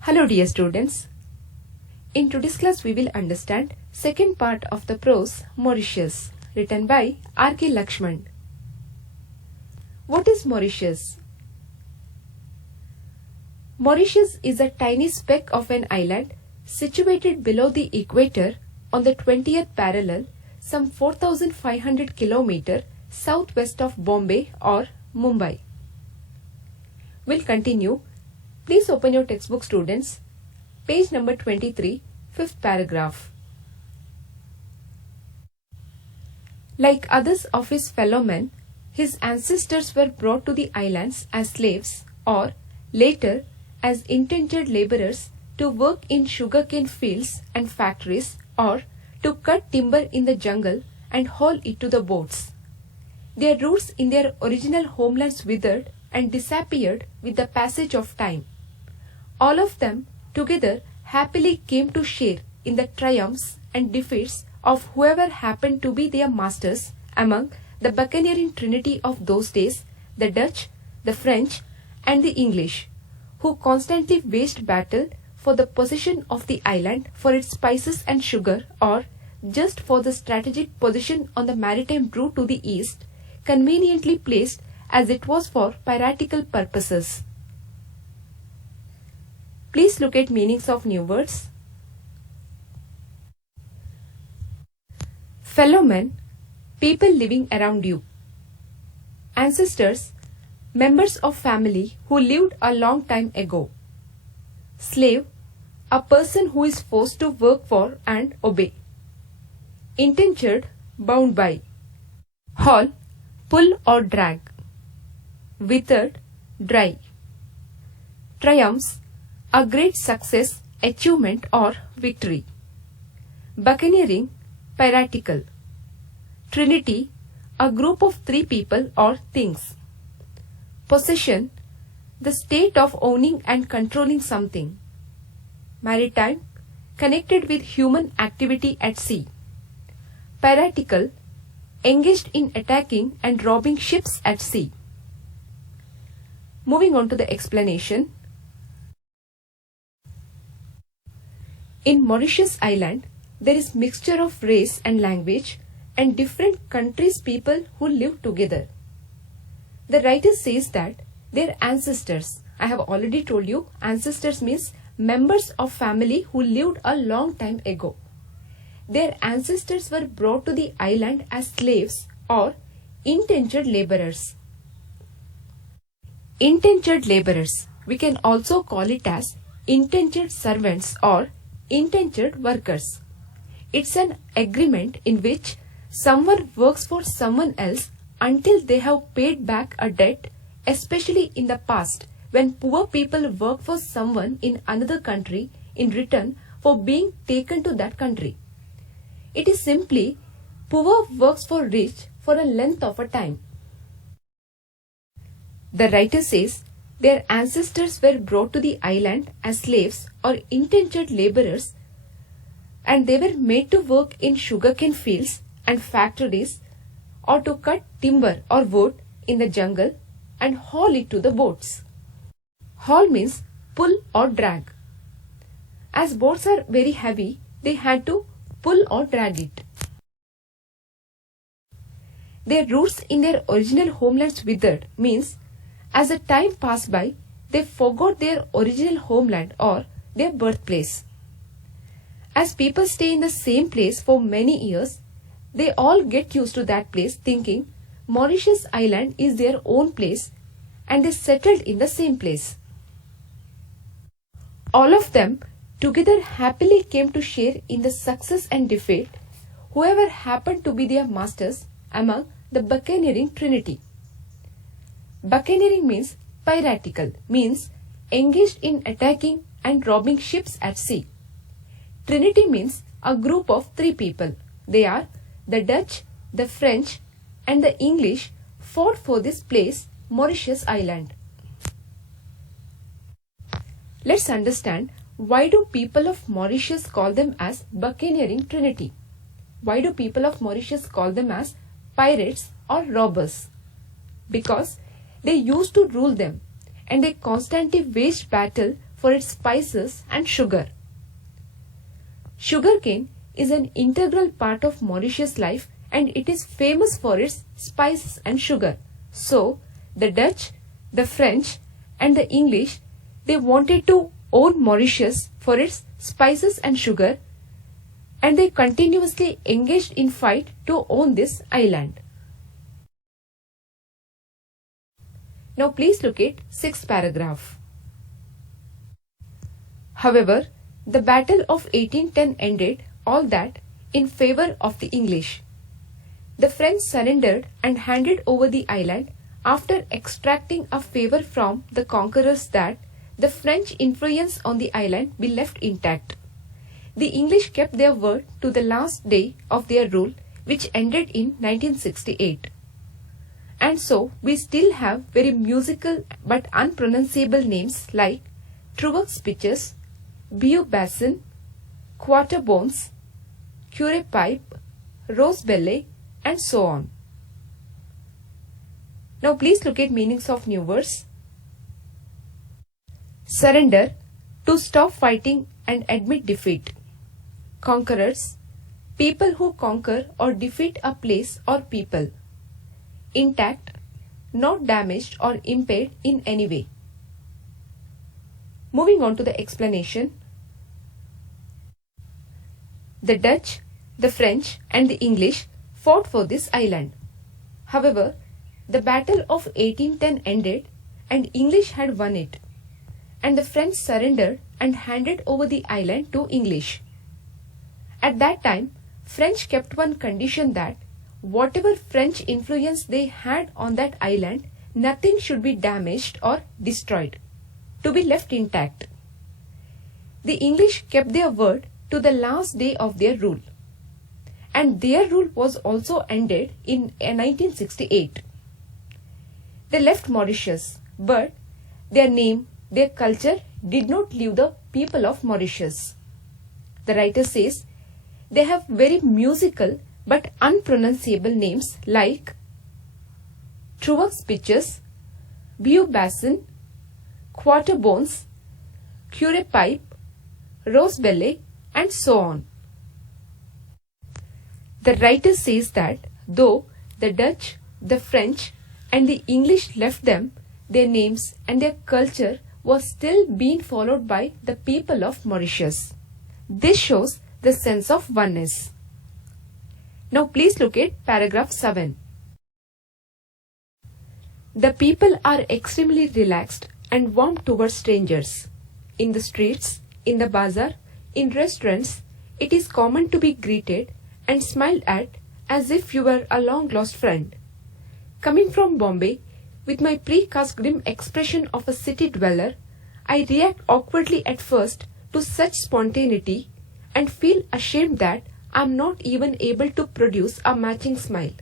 Hello dear students. In today's class we will understand second part of the prose Mauritius written by R.K. Lakshman. What is Mauritius? Mauritius is a tiny speck of an island situated below the equator on the 20th parallel, some 4,500 km southwest of Bombay or Mumbai. We'll continue. Please open your textbook, students. Page number 23, fifth paragraph. Like others of his fellow men, his ancestors were brought to the islands as slaves or, later, as indentured laborers to work in sugarcane fields and factories or to cut timber in the jungle and haul it to the boats. Their roots in their original homelands withered and disappeared with the passage of time. All of them together happily came to share in the triumphs and defeats of whoever happened to be their masters among the buccaneering trinity of those days, the Dutch, the French, and the English, who constantly waged battle for the possession of the island for its spices and sugar, or just for the strategic position on the maritime route to the east, conveniently placed as it was for piratical purposes. Please look at meanings of new words. Fellow men, people living around you. Ancestors, members of family who lived a long time ago. Slave, a person who is forced to work for and obey. Indentured, bound by. Haul, pull or drag. Withered, dry. Triumphs, a great success, achievement or victory. Buccaneering, piratical. Trinity, a group of three people or things. Possession, the state of owning and controlling something. Maritime, connected with human activity at sea. Piratical, engaged in attacking and robbing ships at sea. Moving on to the explanation. In Mauritius Island, there is mixture of race and language and different countries' people who live together. The writer says that their ancestors, I have already told you, ancestors means members of family who lived a long time ago. Their ancestors were brought to the island as slaves or indentured laborers. Indentured laborers, we can also call it as indentured servants or indentured workers. It's an agreement in which someone works for someone else until they have paid back a debt, especially in the past when poor people work for someone in another country in return for being taken to that country. It is simply poor works for rich for a length of a time. The writer says their ancestors were brought to the island as slaves or indentured laborers, and they were made to work in sugarcane fields and factories or to cut timber or wood in the jungle and haul it to the boats. Haul means pull or drag. As boats are very heavy, they had to pull or drag it. Their roots in their original homelands withered means as the time passed by, they forgot their original homeland or their birthplace. As people stay in the same place for many years, they all get used to that place thinking Mauritius Island is their own place, and they settled in the same place. All of them together happily came to share in the success and defeat, whoever happened to be their masters among the buccaneering trinity. Buccaneering means piratical, means engaged in attacking and robbing ships at sea. Trinity means a group of three people. They are the Dutch, the French, and the English fought for this place, Mauritius Island. Let's understand, why do people of Mauritius call them as buccaneering trinity? Why do people of Mauritius call them as pirates or robbers? Because they used to rule them and they constantly waged battle for its spices and sugar. Sugarcane is an integral part of Mauritius life and it is famous for its spices and sugar. So, the Dutch, the French and the English, they wanted to own Mauritius for its spices and sugar, and they continuously engaged in fight to own this island. Now please look at 6th paragraph. However, the Battle of 1810 ended all that in favor of the English. The French surrendered and handed over the island after extracting a favor from the conquerors that the French influence on the island be left intact. The English kept their word to the last day of their rule, which ended in 1968. And so, we still have very musical but unpronounceable names like Truworks Pitches, Bio Basin, Quarter Bones, Cure Pipe, Rose Belly, and so on. Now please look at meanings of new words. Surrender, to stop fighting and admit defeat. Conquerors, people who conquer or defeat a place or people. Intact, not damaged or impaired in any way. Moving on to the explanation. The Dutch, the French and the English fought for this island. However, the Battle of 1810 ended and English had won it, and the French surrendered and handed over the island to English. At that time, French kept one condition that whatever French influence they had on that island, nothing should be damaged or destroyed, to be left intact. The English kept their word to the last day of their rule, and their rule was also ended in 1968. They left Mauritius, but their name, their culture did not leave the people of Mauritius. The writer says they have very musical but unpronounceable names like Truworks Pitches, Bio Basin, Quarter Bones, Cure Pipe, Rose Belly, and so on. The writer says that though the Dutch, the French, and the English left them, their names and their culture was still being followed by the people of Mauritius. This shows the sense of oneness. Now please look at paragraph 7. The people are extremely relaxed and warm towards strangers. In the streets, in the bazaar, in restaurants, it is common to be greeted and smiled at as if you were a long-lost friend. Coming from Bombay, with my precast grim expression of a city dweller, I react awkwardly at first to such spontaneity and feel ashamed that I am not even able to produce a matching smile.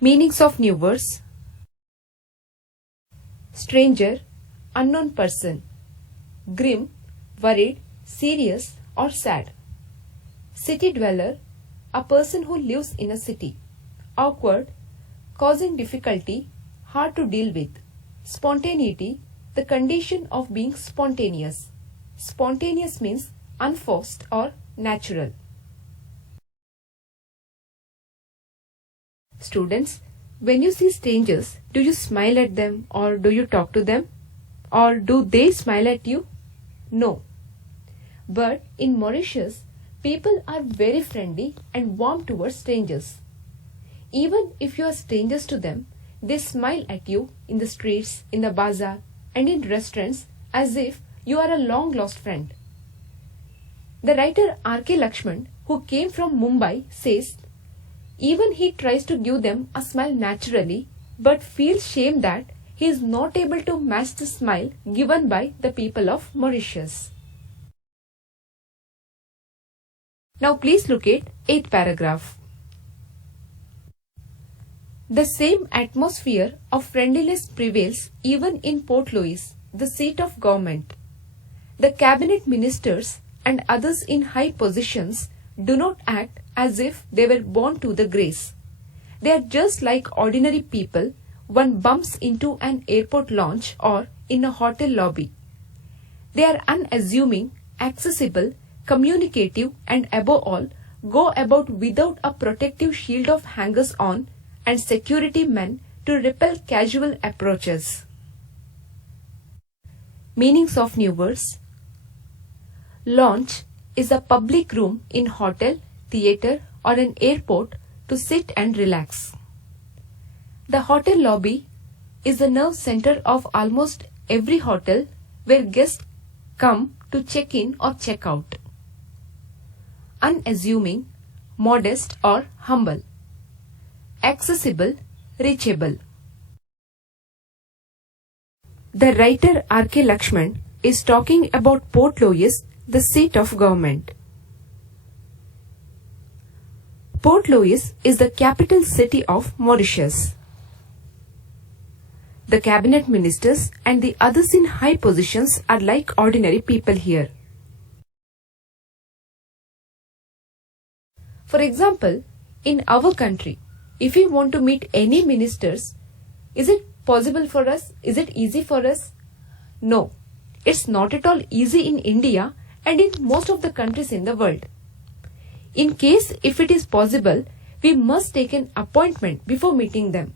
Meanings of new words. Stranger, unknown person. Grim, worried, serious or sad. City dweller, a person who lives in a city. Awkward, causing difficulty, hard to deal with. Spontaneity, the condition of being spontaneous. Spontaneous means unforced or natural. Students, when you see strangers, do you smile at them or do you talk to them? Or do they smile at you? No. But in Mauritius, people are very friendly and warm towards strangers. Even if you are strangers to them, they smile at you in the streets, in the bazaar, and in restaurants as if you are a long-lost friend. The writer R.K. Lakshman, who came from Mumbai, says, even he tries to give them a smile naturally, but feels shame that he is not able to match the smile given by the people of Mauritius. Now please look at 8th paragraph. The same atmosphere of friendliness prevails even in Port Louis, the seat of government. The cabinet ministers and others in high positions do not act as if they were born to the grace. They are just like ordinary people, one bumps into an airport lounge or in a hotel lobby. They are unassuming, accessible, communicative, and above all, go about without a protective shield of hangers on and security men to repel casual approaches. Meanings of new words. Lounge is a public room in hotel, theatre, or an airport to sit and relax. The hotel lobby is the nerve center of almost every hotel where guests come to check in or check out. Unassuming, modest or humble. Accessible, reachable. The writer R.K. Lakshman is talking about Port Louis, the seat of government. Port Louis is the capital city of Mauritius. The cabinet ministers and the others in high positions are like ordinary people here. For example, in our country, if we want to meet any ministers, is it possible for us? Is it easy for us? No, it's not at all easy in India and in most of the countries in the world. In case if it is possible, we must take an appointment before meeting them.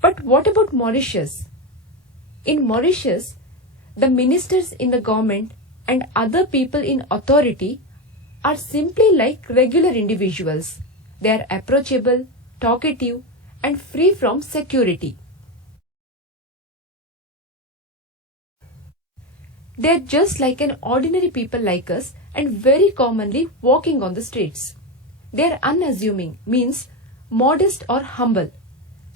But what about Mauritius? In Mauritius, the ministers in the government and other people in authority are simply like regular individuals. They are approachable, talkative, and free from security. They are just like an ordinary people like us and very commonly walking on the streets. They are unassuming, means modest or humble.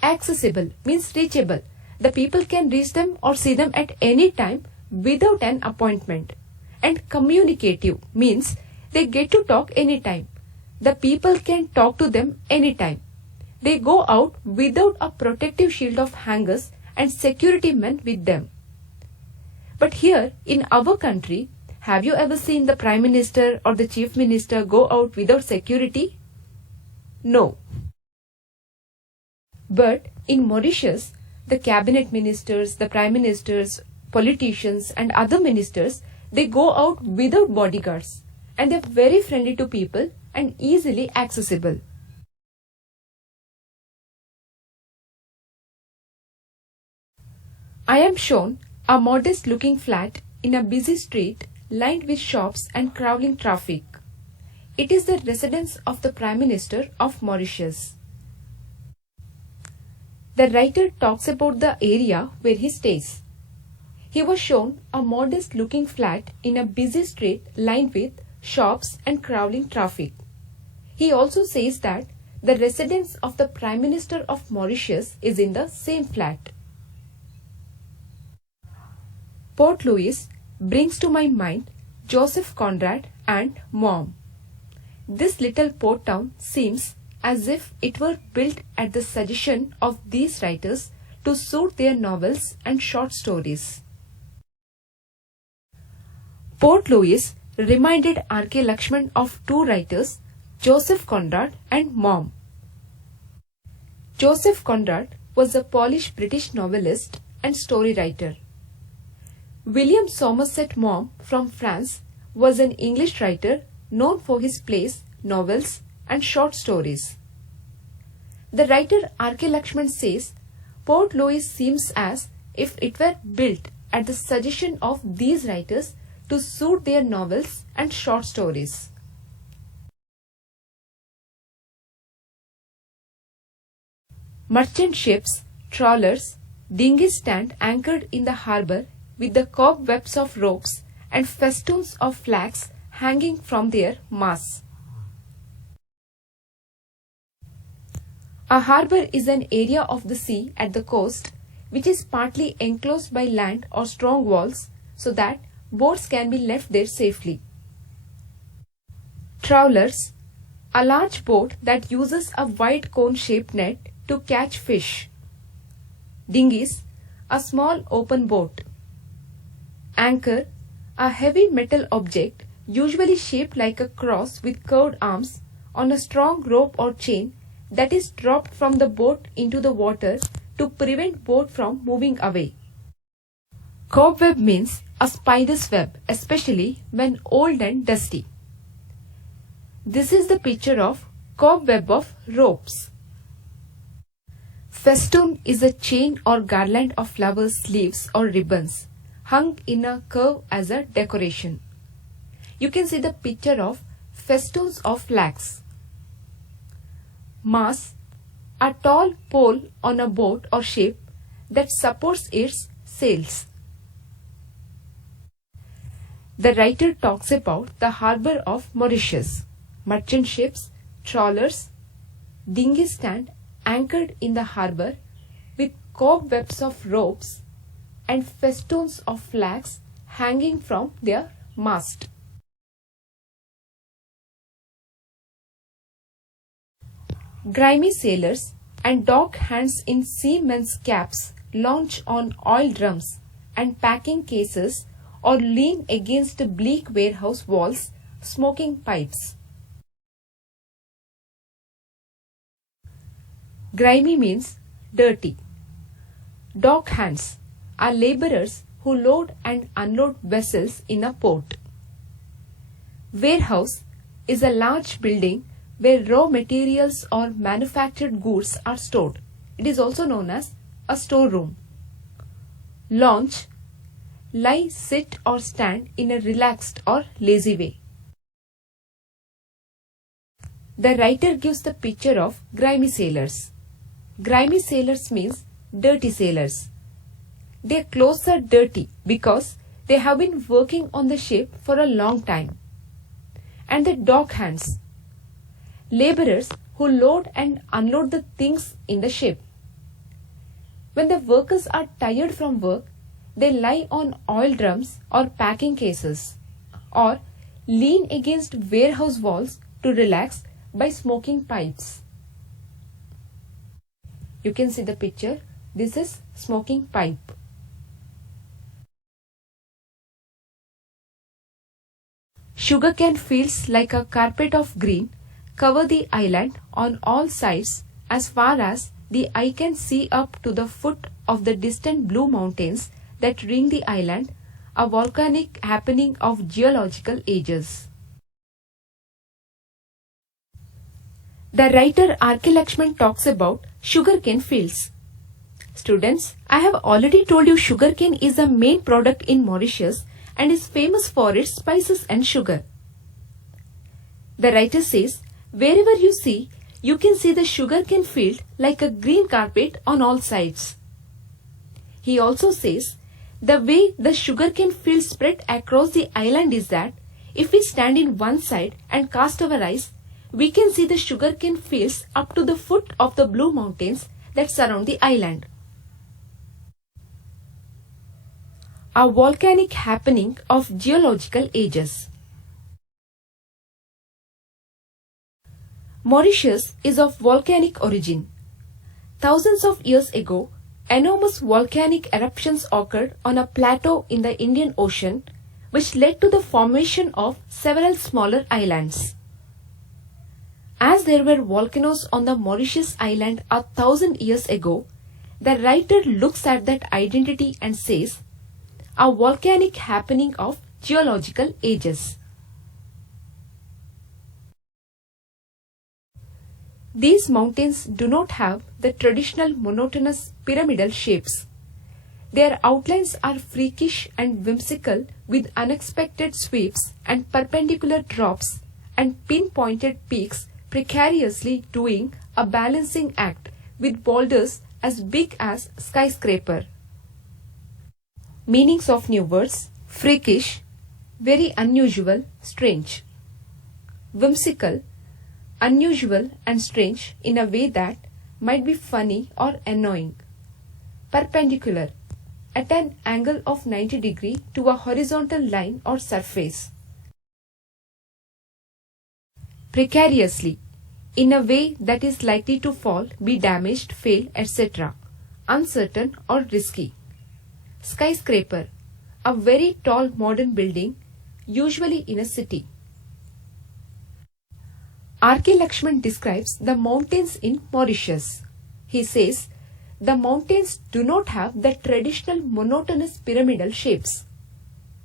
Accessible means reachable. The people can reach them or see them at any time without an appointment. And communicative means they get to talk anytime. The people can talk to them anytime. They go out without a protective shield of hangers and security men with them. But here in our country, have you ever seen the Prime Minister or the Chief Minister go out without security? No. But in Mauritius, the cabinet ministers, the prime ministers, politicians and other ministers, they go out without bodyguards and they are very friendly to people and easily accessible. I am shown a modest looking flat in a busy street lined with shops and crawling traffic. It is the residence of the Prime Minister of Mauritius. The writer talks about the area where he stays. He was shown a modest looking flat in a busy street lined with shops and crawling traffic. He also says that the residence of the Prime Minister of Mauritius is in the same flat. Port Louis brings to my mind Joseph Conrad and Mom. This little port town seems as if it were built at the suggestion of these writers to suit their novels and short stories. Port Louis reminded R.K. Lakshman of two writers, Joseph Conrad and Mom. Joseph Conrad was a Polish British novelist and story writer. William Somerset Maugham from France was an English writer known for his plays, novels, and short stories. The writer R.K. Lakshman says Port Louis seems as if it were built at the suggestion of these writers to suit their novels and short stories. Merchant ships, trawlers, dinghies stand anchored in the harbour with the cobwebs of ropes and festoons of flags hanging from their masts. A harbour is an area of the sea at the coast which is partly enclosed by land or strong walls so that boats can be left there safely. Trawlers, a large boat that uses a wide cone-shaped net to catch fish. Dinghies, a small open boat. Anchor, a heavy metal object usually shaped like a cross with curved arms on a strong rope or chain that is dropped from the boat into the water to prevent boat from moving away. Cobweb means a spider's web, especially when old and dusty. This is the picture of cobweb of ropes. Festoon is a chain or garland of flowers, leaves or ribbons hung in a curve as a decoration. You can see the picture of festoons of flags. Mast, a tall pole on a boat or ship that supports its sails. The writer talks about the harbour of Mauritius. Merchant ships, trawlers, dinghies stand anchored in the harbour with cobwebs of ropes and festoons of flags hanging from their mast. Grimy sailors and dock hands in seamen's caps lounge on oil drums and packing cases or lean against bleak warehouse walls, smoking pipes. Grimy means dirty. Dock hands are laborers who load and unload vessels in a port. Warehouse is a large building where raw materials or manufactured goods are stored. It is also known as a storeroom. Lounge, lie, sit or stand in a relaxed or lazy way. The writer gives the picture of grimy sailors. Grimy sailors means dirty sailors. Their clothes are dirty because they have been working on the ship for a long time. And the dock hands, laborers who load and unload the things in the ship. When the workers are tired from work, they lie on oil drums or packing cases or lean against warehouse walls to relax by smoking pipes. You can see the picture. This is smoking pipe. Sugarcane fields like a carpet of green cover the island on all sides as far as the eye can see up to the foot of the distant blue mountains that ring the island, a volcanic happening of geological ages. The writer R.K. Lakshman talks about sugarcane fields. Students, I have already told you sugarcane is a main product in Mauritius and is famous for its spices and sugar. The writer says, wherever you see, you can see the sugarcane field like a green carpet on all sides. He also says, the way the sugarcane field spread across the island is that if we stand in one side and cast our eyes, we can see the sugarcane fields up to the foot of the blue mountains that surround the island. A volcanic happening of geological ages. Mauritius is of volcanic origin. Thousands of years ago, enormous volcanic eruptions occurred on a plateau in the Indian Ocean, which led to the formation of several smaller islands. As there were volcanoes on the Mauritius island 1,000 years ago, the writer looks at that identity and says, a volcanic happening of geological ages. These mountains do not have the traditional monotonous pyramidal shapes. Their outlines are freakish and whimsical with unexpected sweeps and perpendicular drops and pinpointed peaks precariously doing a balancing act with boulders as big as skyscraper. Meanings of new words: freakish, very unusual, strange. Whimsical, unusual and strange in a way that might be funny or annoying. Perpendicular, at an angle of 90 degrees to a horizontal line or surface. Precariously, in a way that is likely to fall, be damaged, fail, etc. Uncertain or risky. Skyscraper, a very tall modern building, usually in a city. R.K. Lakshman describes the mountains in Mauritius. He says, the mountains do not have the traditional monotonous pyramidal shapes.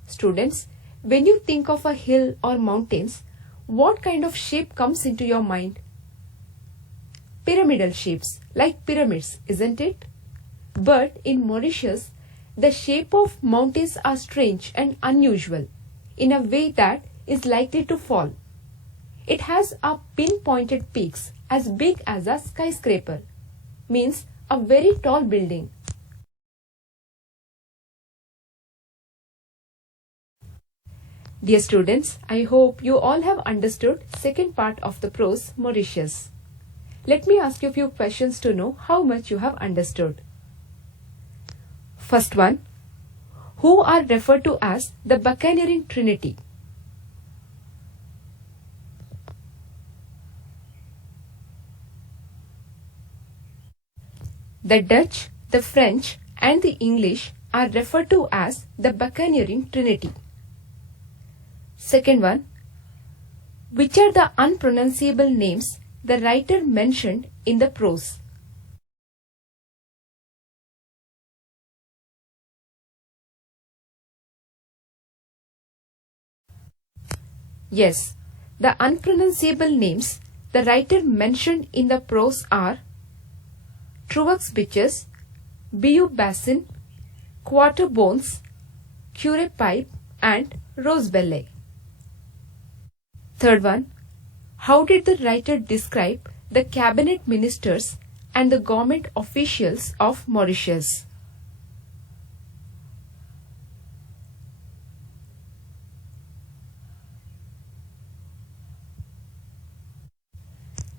Students, when you think of a hill or mountains, what kind of shape comes into your mind? Pyramidal shapes, like pyramids, isn't it? But in Mauritius, the shape of mountains are strange and unusual, in a way that is likely to fall. It has a pinpointed peaks as big as a skyscraper, means a very tall building. Dear students, I hope you all have understood second part of the prose Mauritius. Let me ask you a few questions to know how much you have understood. First one, who are referred to as the Buccaneering Trinity? The Dutch, the French and the English are referred to as the Buccaneering Trinity. Second one, which are the unpronounceable names the writer mentioned in the prose? Yes, the unpronounceable names the writer mentioned in the prose are Truax Bitches, Bu Basin, Quarter Bones, Cure Pipe and Rosebelle. Third one, how did the writer describe the cabinet ministers and the government officials of Mauritius?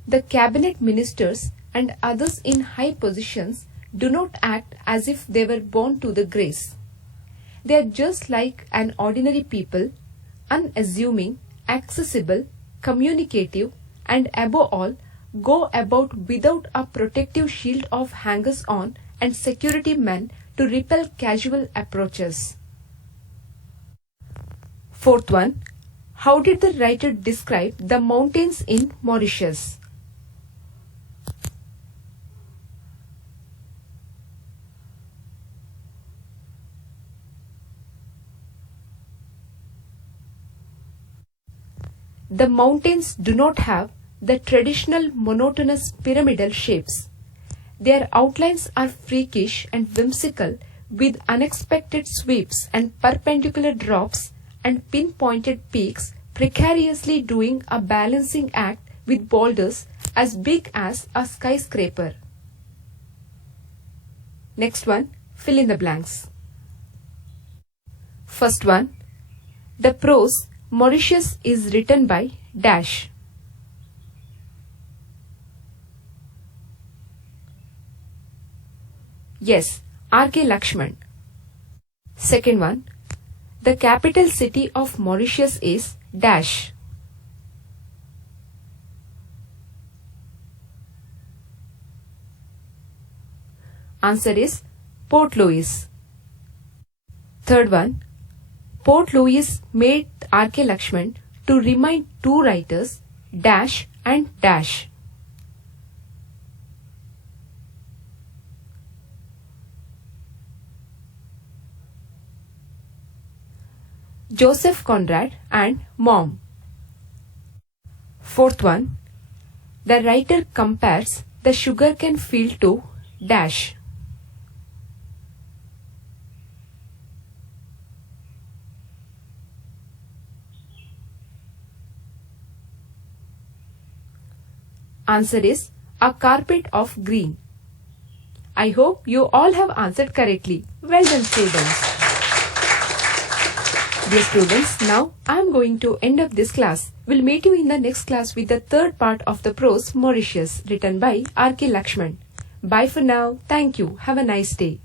The cabinet ministers and others in high positions do not act as if they were born to the grace. They are just like an ordinary people, unassuming, accessible, communicative, and above all, go about without a protective shield of hangers-on and security men to repel casual approaches. Fourth one, how did the writer describe the mountains in Mauritius? The mountains do not have the traditional monotonous pyramidal shapes. Their outlines are freakish and whimsical with unexpected sweeps and perpendicular drops and pinpointed peaks precariously doing a balancing act with boulders as big as a skyscraper. Next one, fill in the blanks. First one, the prose Mauritius is written by dash. Yes, R.K. Lakshman. Second one, the capital city of Mauritius is dash. Answer is Port Louis. Third one, Port Louis made R.K. Lakshman to remind two writers dash and dash. Joseph Conrad and mom. Fourth one, the writer compares the sugarcane field to dash. Answer is a carpet of green. I hope you all have answered correctly. Well done, students. Dear students, now I am going to end up this class. We'll meet you in the next class with the third part of the prose Mauritius written by R.K. Lakshman. Bye for now. Thank you. Have a nice day.